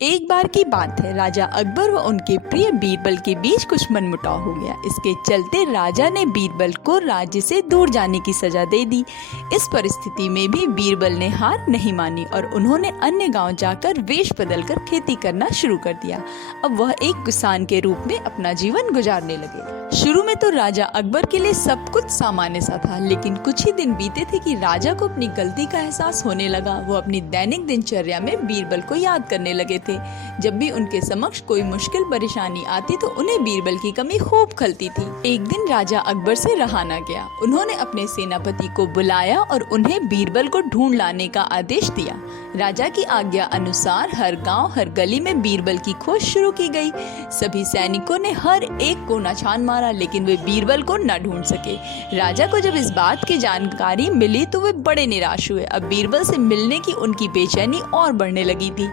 एक बार की बात है, राजा अकबर व उनके प्रिय बीरबल के बीच कुछ मनमुटाव हो गया। इसके चलते राजा ने बीरबल को राज्य से दूर जाने की सजा दे दी। इस परिस्थिति में भी बीरबल ने हार नहीं मानी और उन्होंने अन्य गांव जाकर वेश बदलकर खेती करना शुरू कर दिया। अब वह एक किसान के रूप में अपना जीवन गुजारने लगे। शुरू में तो राजा अकबर के लिए सब कुछ सामान्य सा था, लेकिन कुछ ही दिन बीते थे कि राजा को अपनी गलती का एहसास होने लगा। वो अपनी दैनिक दिनचर्या में बीरबल को याद करने लगे थे। जब भी उनके समक्ष कोई मुश्किल परेशानी आती तो उन्हें बीरबल की कमी खूब खलती थी। एक दिन राजा अकबर से रहा न गया। उन्होंने अपने सेनापति को बुलाया और उन्हें बीरबल को ढूंढ लाने का आदेश दिया। राजा की आज्ञा अनुसार हर गांव हर गली में बीरबल की खोज शुरू की गई। सभी सैनिकों ने हर एक कोना छान मारा, लेकिन वे बीरबल को न ढूंढ सके। राजा को जब इस बात की जानकारी मिली तो वे बड़े निराश हुए। अब बीरबल से मिलने की उनकी बेचैनी और बढ़ने लगी थी।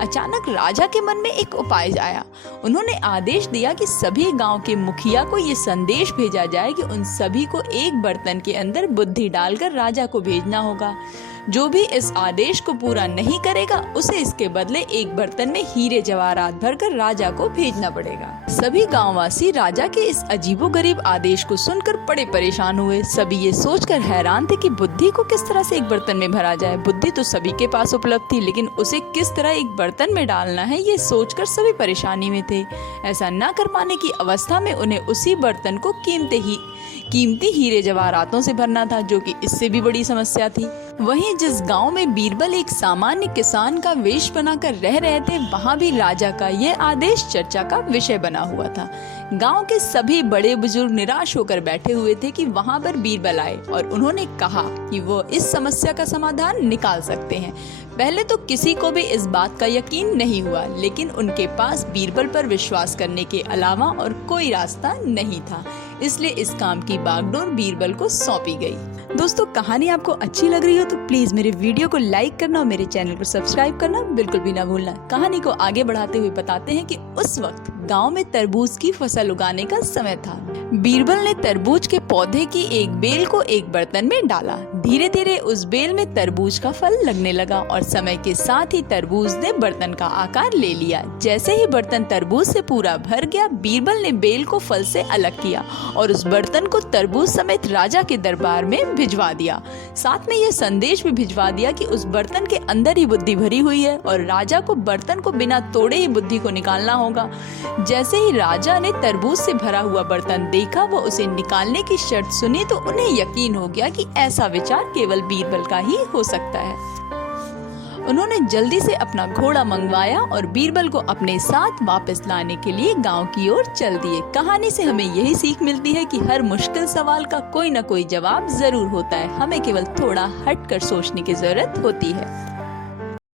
अचानक राजा के मन में एक उपाय आया। उन्होंने आदेश दिया कि सभी गांव के मुखिया को ये संदेश भेजा जाए कि उन सभी को एक बर्तन के अंदर बुद्धि डालकर राजा को भेजना होगा। जो भी इस आदेश को पूरा नहीं करेगा उसे इसके बदले एक बर्तन में हीरे जवाहरात भरकर राजा को भेजना पड़ेगा। सभी गांववासी राजा के इस अजीबोगरीब आदेश को सुनकर बड़े परेशान हुए। सभी ये सोचकर हैरान थे कि बुद्धि को किस तरह से एक बर्तन में भरा जाए। बुद्धि तो सभी के पास उपलब्ध थी, लेकिन उसे किस तरह एक बर्तन में डालना है ये सोचकर सभी परेशानी में थे। ऐसा न कर पाने की अवस्था में उन्हें उसी बर्तन को कीमती हीरे जवाहरातों से भरना था, जो कि इससे भी बड़ी समस्या थी। वहीं जिस गांव में बीरबल एक सामान्य किसान का वेश बनाकर रह रहे थे, वहां भी राजा का यह आदेश चर्चा का विषय बना हुआ था। गांव के सभी बड़े बुजुर्ग निराश होकर बैठे हुए थे कि वहां पर बीरबल आए और उन्होंने कहा कि वो इस समस्या का समाधान निकाल सकते हैं। पहले तो किसी को भी इस बात का यकीन नहीं हुआ, लेकिन उनके पास बीरबल पर विश्वास करने के अलावा और कोई रास्ता नहीं था। इसलिए इस काम की बागडोर बीरबल को सौंपी गई। दोस्तों, कहानी आपको अच्छी लग रही हो तो प्लीज मेरे वीडियो को लाइक करना और मेरे चैनल को सब्सक्राइब करना बिल्कुल भी ना भूलना। कहानी को आगे बढ़ाते हुए बताते हैं कि उस वक्त गांव में तरबूज की फसल उगाने का समय था। बीरबल ने तरबूज के पौधे की एक बेल को एक बर्तन में डाला। धीरे धीरे उस बेल में तरबूज का फल लगने लगा और समय के साथ ही तरबूज ने बर्तन का आकार ले लिया। जैसे ही बर्तन तरबूज से पूरा भर गया, बीरबल ने बेल को फल से अलग किया और उस बर्तन को तरबूज समेत राजा के दरबार में भिजवा दिया। साथ में यह संदेश भी भिजवा दिया कि उस बर्तन के अंदर ही बुद्धि भरी हुई है और राजा को बर्तन को बिना तोड़े ही बुद्धि को निकालना होगा। जैसे ही राजा ने तरबूज से भरा हुआ बर्तन देखा, वो उसे निकालने की शर्त सुनी तो उन्हें यकीन हो गया कि ऐसा विचार केवल बीरबल का ही हो सकता है। उन्होंने जल्दी से अपना घोड़ा मंगवाया और बीरबल को अपने साथ वापस लाने के लिए गांव की ओर चल दिए। कहानी से हमें यही सीख मिलती है कि हर मुश्किल सवाल का कोई न कोई जवाब जरूर होता है। हमें केवल थोड़ा हटकर सोचने की जरूरत होती है।